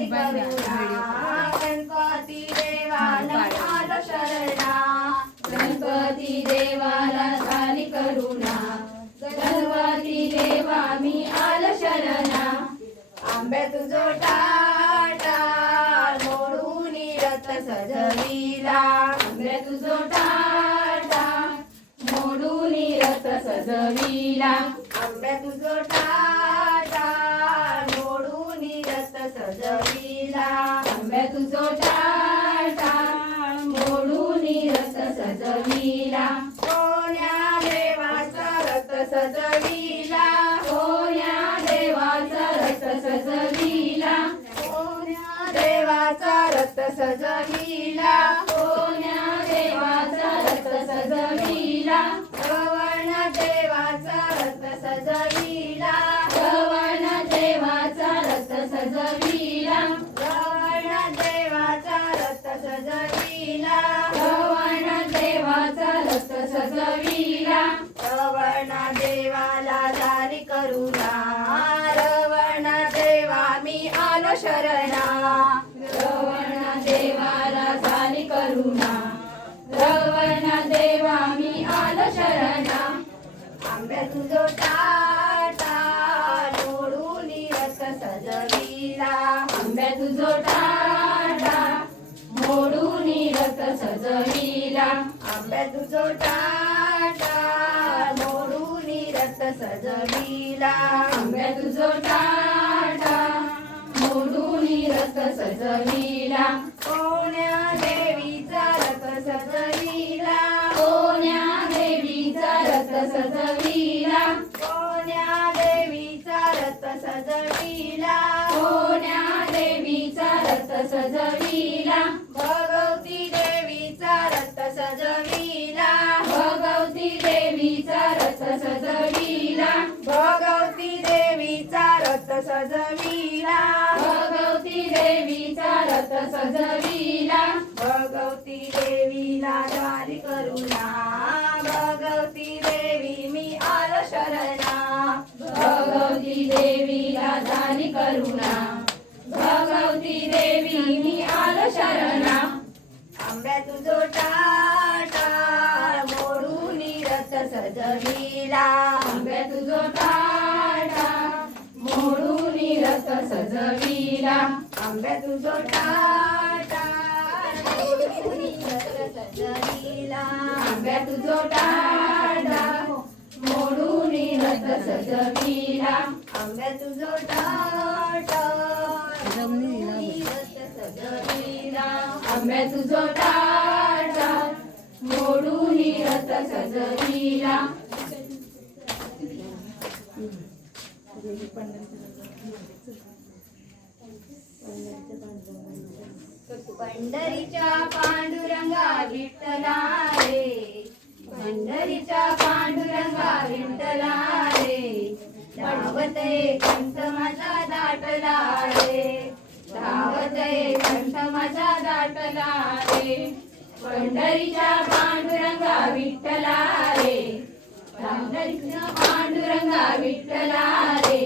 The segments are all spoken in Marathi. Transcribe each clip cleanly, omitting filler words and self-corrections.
झाली करुणा गणपती देवाला आलो शरणा गणपती देवाला झाली करुणा गणपती देवा मी आलो शरणा आंब्या तुझो टाटा मोडून रथ सजविला आंब्या तुझो टाटा मोडून रथ सजविला आंब्या तुझो टाटा मोडून रथ सजविला आंब्या तुझो टाटा मोडून रथ सजविला कोण्या देवाचा रथ सजविला कोण्या देवाचा रथ सजविला कोण्या देवाचा रथ सजविला कोण्या देवाचा रथ सजविला श्रवण देवाचा रथ सजविला श्रवण देवाचा रथ सजविला श्रवण देवाचा रथ सजविला श्रवण देवाचा रथ सजविला श्रवण देवाला झाली करुणा श्रवण देवा मी आलो शरणा श्रवण देवाला झाली करुणा श्रवण देवा मी आलो शरणा आंब्या तुझो टाटा मोडून रथ सजविला आंब्या तुझो टाटा मोडून रथ सजविला आंब्या तुझो टाटा मोडून रथ सजविला आंब्या तुझो टाटा मोडून रथ सजविला कोण्या देवीचा रथ सजविला कोण्या देवीचा रथ सजविला कोण्या देवीचा रथ सजविला कोण्या देवीचा रथ सजविला भगवती देवीचा रथ सजविला भगवती देवीचा रथ सजविला भगवती देवीचा रथ सजविला भगवती देवीचा रथ सजविला भगवती देवीला झाली करुणा भगवती देवी मी आलो शरणा भगवती देवीला झाली करुणा भगवती देवी मी आलो शरणा आंब्या तुझो टाटा मोडून रथ सजविला आंब्या तुझो टाटा मोडून रथ सजविला आंब्या तुझो टाटा मोडून रथ सजविला आंब्या तुझो टाटा मोडून रथ सजविला आंब्या तुझो टाटा मोडून रथ सजविला आंब्या तुझो टाटा मोडून रथ सजविला पंढरीच्या पांडुरंगा विठ्ठला रे पंढरीच्या पांडुरंगा विठ्ठला रे धावते कंठ माझा दाटला रे धावते कंठ माझा दाटला रे पंढरीच्या पांडुरंगा विठ्ठला रे पंढरीच्या पांडुरंगा विठ्ठला रे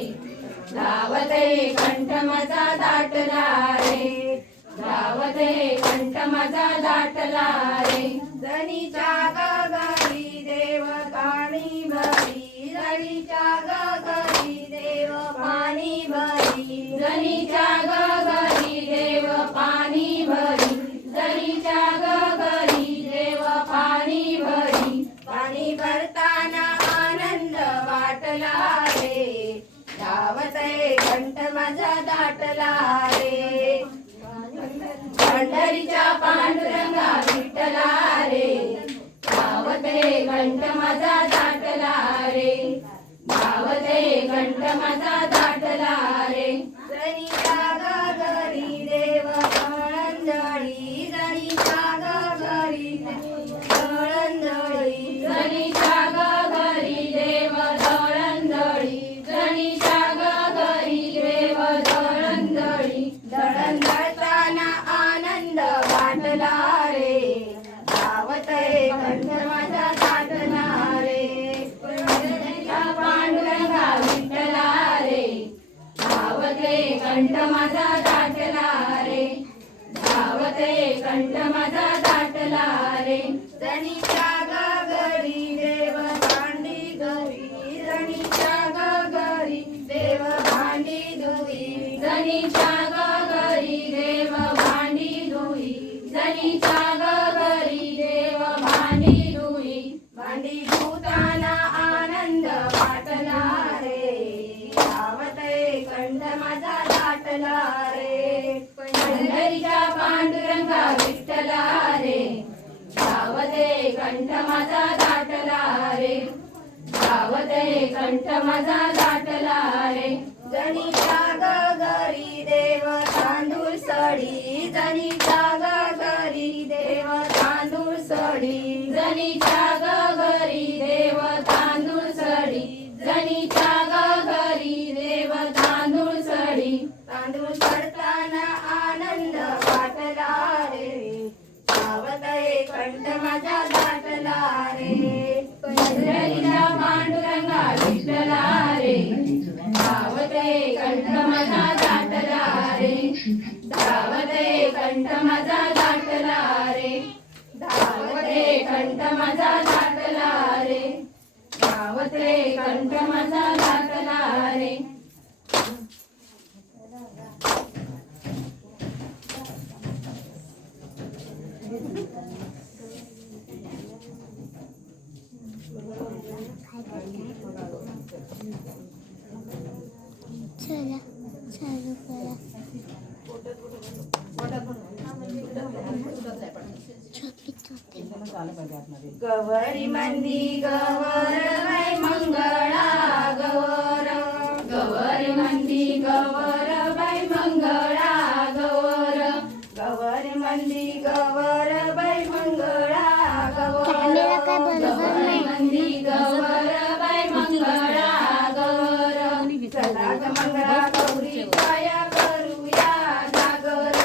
धावते कंठ माझा दाटला रे धावते कंठ माझा दाटला रे जनीच्या गगरी देव पाणी भरी जनीच्या गगरी देव पाणी भरी जनीच्या गगरी देव पाणी भरी जनीच्या गगरी देव पाणी भरी पाणी भरताना आनंद वाटला रे धावते कंठ माझा दाटला रे पंढरीच्या पांडुरंगा विठ्ठला रे धावते कंठ माझा दाटला रे धावते कंठ माझा दाटला रे जनीच्या गगरी देव कळंदळी जनीच्या गगरी कळंदळी जनीच्या गगरी देव दळंदळी जनीच्या गगरी देव दळंदळी दळण दळताना आनंद वाटला रे धावते कंठ माझा दाटला रे पांडुरंगा विठ्ठला रे धावते कंठ माझा दाटला धावते कंठ माझा दाटला रे जणीच्या घरी देव भांडी धुई जणीच्या घरी देव भांडी धुई जणीच्या घरी देव भांडी धुई जणीच्या घरी देव भांडी धुई भांडी धुताना आनंद वाटला रे धावते कंठ माझा दाटला रे पंढरीच्या पांडुरंगा विठ्ठला रे धावते कंठ माझा दाटला रे धावते कंठ माझा दाटला रे जणीच्या घरी देव तांदूळ सडी जणीच्या घरी देव तांदूळ सडी जणीच्या घरी देव तांदूळ सडी जणीच्या घरी देव तांदूळ सडी तांदूळ सडताना आनंद वाटला रे धावते कंठ माझा दाटला रे पंढरीच्या पांडुरंगा विठ्ठला रे धावते कंठ माझा दाटला रे धावते कंठ माझा दाटला रे धावते कंठ माझा दाटला रे धावते कंठ माझा दाटला रे चला चालू करा गवरी मंदी गवर बाई मंगळा गवर गवरी मंदी गवर बाई मंगळा गवर गवरी मंदी गवर बाई मंगळा कॅमेरा काय बरोबर नाही. मंदी गवर बाई मंगळा गवर चला ग मंगळा गौरी काया करूया जागर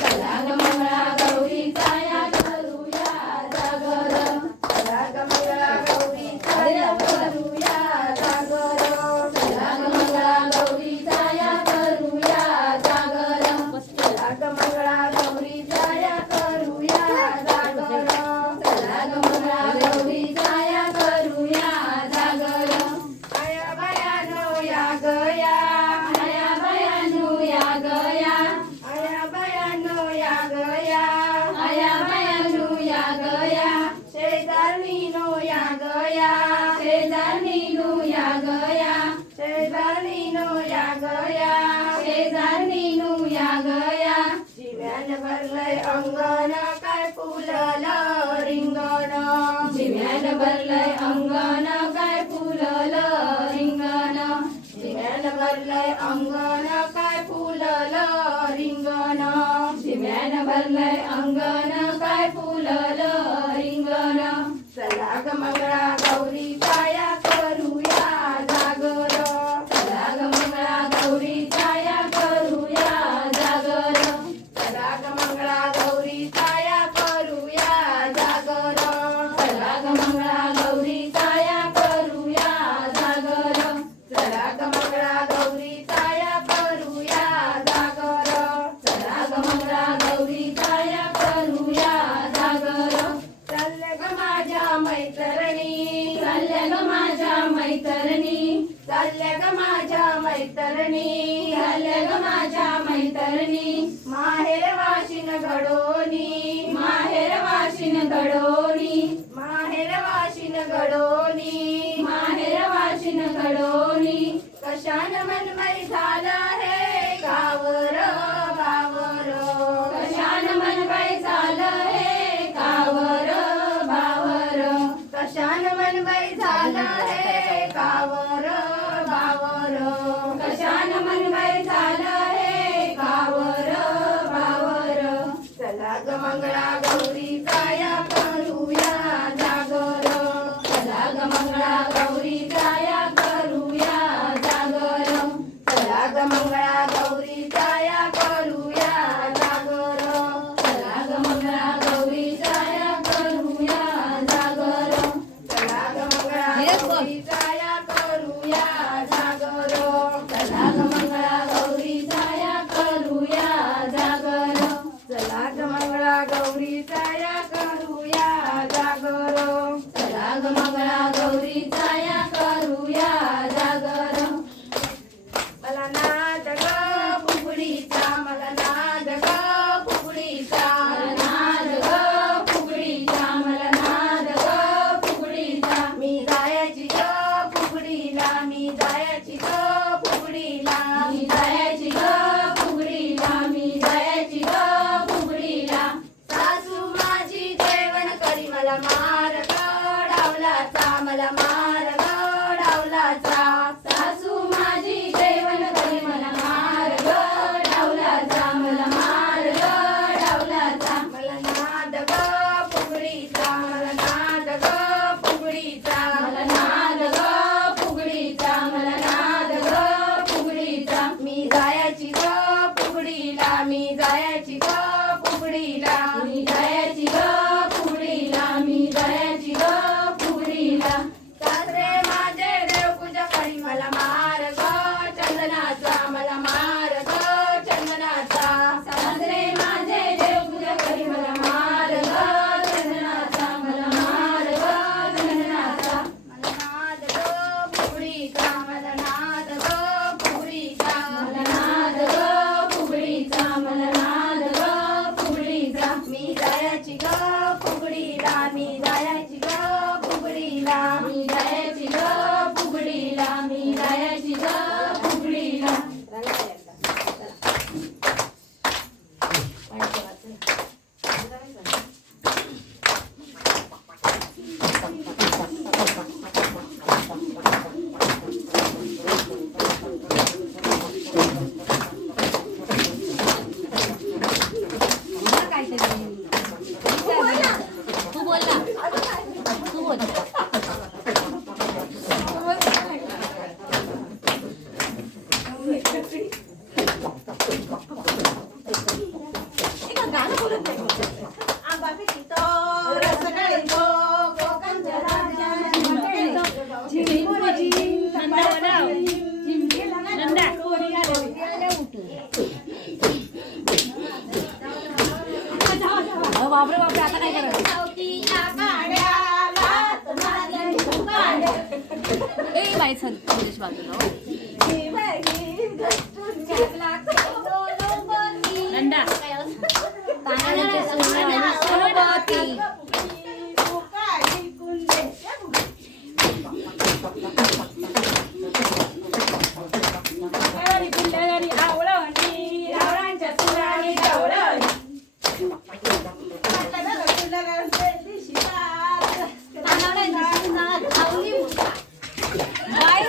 चला ग मंगळा गौरी काया करूया जागर चला ग मंगळा गौरी काया करूया जागर चला ग मंगळा गौरी काया करूया जागर चला ग मंगळा गौरी काया करूया जागर चला ग मंगळा गौरी काया करूया जागर आया बायानो या गया आया बायानो या गया आया बायानो या गया आया बायानो या गया शेजारणीनो या गया शेजारणीनो या गया शेजारणीनो या गया शेजारणीनो या गया जिव्यान भरलंय अंगण काय फुललं रिंगण जिव्यान भरलंय अंगण काय फुललं रिंगण जिव्यान भरलंय अंगण काय फुललं रिंगण जिव्यान भरलंय अंगण काय फुललं रिंगण चला ग मंगळा गौरी काया करूया जागर चला ग मंगळा गौरी काया करूया जागर चला ग मंगळा गौरी काया करूया जागर चला ग मंगळा गौरी काया करूया जागर चला ग मंगळा गौरी काया करूया जागर चला ग मंगळा गौरी काया करूया जागर चालल्या ग माझ्या मैत्रिणी चालल्या ग माझ्या मैत्रिणी चालल्या ग माझ्या मैत्रिणी चालल्या ग माझ्या मैत्रिणी माहेर वाशिन घडोनी माहेर वाशिन घडोनी माहेर वाशिन घडोनी माहेर वाशिन घडोनी कशान मनमय झालं हे गावर बावर कशान मनमय झालं हे गावर बावर कशान मनमय झालं हे गावर बावर कशान मनमय झालं हे गावर बावर चला ग मंगळा गौरी काया करूया जागर चला ग मंगळा गौरी काया करूया जागर चला ग मंगळा गौरी काया करूया जागर चला ग मंगळा गौरी काया करूया जागर चला ग मंगळा गौरी काया करूया जागर चला ग मंगळा गौरी काया करूया जागर चला ग मंगळा मी जायची ग फुगडीला मी जायची ग फुगडीला मी जायची ग फुगडीला सासरे माझे देवपूजा करी मला मार ग चंदनाचा मला मार ग चंदनाचा सासरे माझे देवपूजा करी मला मार ग चंदनाचा मला मार ग चंदनाचा मला नाद ग फुगडीचा मला नाद ग फुगडीचा मला नाद ग फुगडीचा मला नाद ग फुगडीचा मी जायची ग फुगडीला मी जायची ग फुगडीला मी जायची ग फुगडीला मी जायची ग फुगडीला तू बोल ना तू बोल बापरे बापरे आता काय करायचं ए बाई संदेश बाजूला नंदा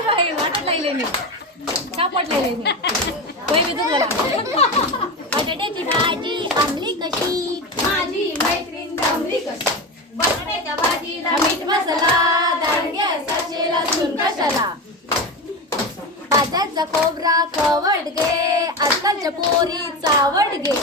बाई वाटत लागले मी सापडलेले मी होय मी तुझं बटाट्याची भाजी आंबली कशी माझी मैत्रीण जमली कशी बटाट्याच्या भाजीला मीठ मसाला दांडग्या साचेला चून कशाला भाज्याचा खोबरा कवड गे आजकालच्या पोरी चावड गे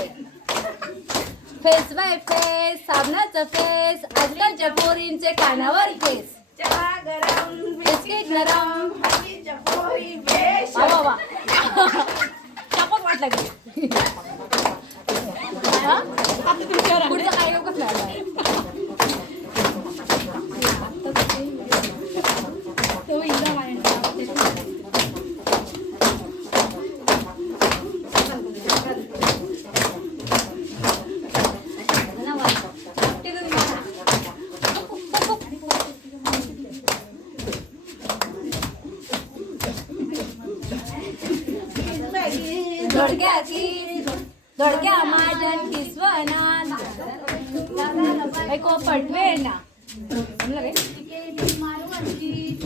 फेस बाय फेस साबणाचं फेस आजकालच्या पोरींचे कानावर केस चहा गरम बिस्किट नरम भाजीच्या पोळी बेश वा वा चपक वाटलं की पुढचं काय नको दोडक्या माझ्या किसवना ऐको पटवे ना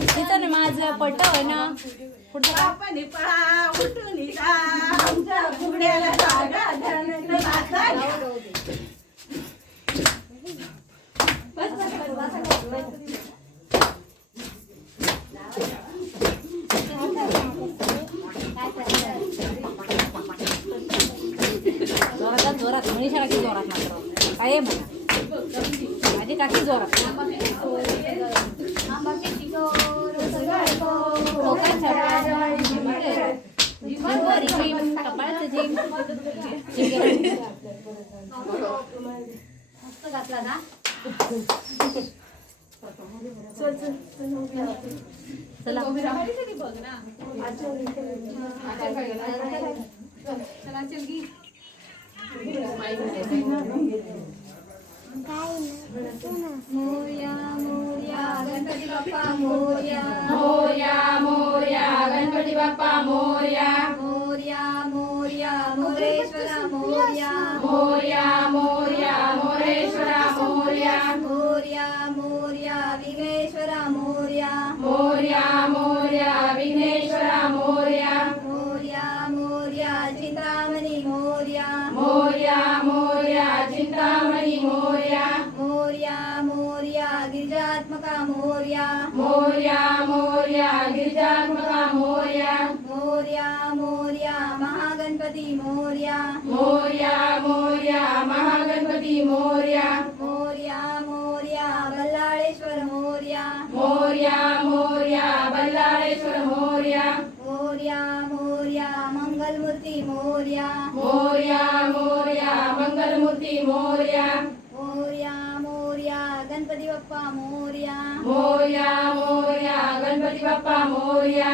तिथं माझं पटव ना पुढचं काय? आपण पळा उठून जा आमच्या फुगड्याला जागा धरण नाचायला. जोरात मनीषा काकी जोरात मात्र काय आहे म्हणा माझी काकी जोरात कपाळाचं जिम मस्त घातला ना चला मोरया मोरया गणपती बाप्पा मोरया मोरया मोरया गणपती बाप्पा मोरया मोरया मोरया मोरेश्वरा मोरया मोरया मोरया मोरेश्वरा मोरया मोरया मोरया विघ्नेश्वरा मोरया मोरया मोरया विघ्नेश्वरा मोरया मोरया मोरया चिंतामणी मोरया मोरया मोरया चिंतामणी मोरया मोरया मोरया गिरिजात्मका मोरया मोरया मोरया गिरिजात्मका मोरया मोरया मोरया महागणपती मोरया मोरया मोरया मोरया मोरया बल्लाळेश्वर मोरया मोरया मोरया बल्लाळेश्वर मोरया मोरया मोरया मंगलमूर्ती मोरया मोरया मोरया मंगलमूर्ती मोरया मोरया मोरया गणपती बाप्पा मोरया मोरया मोरया गणपती बाप्पा मोरया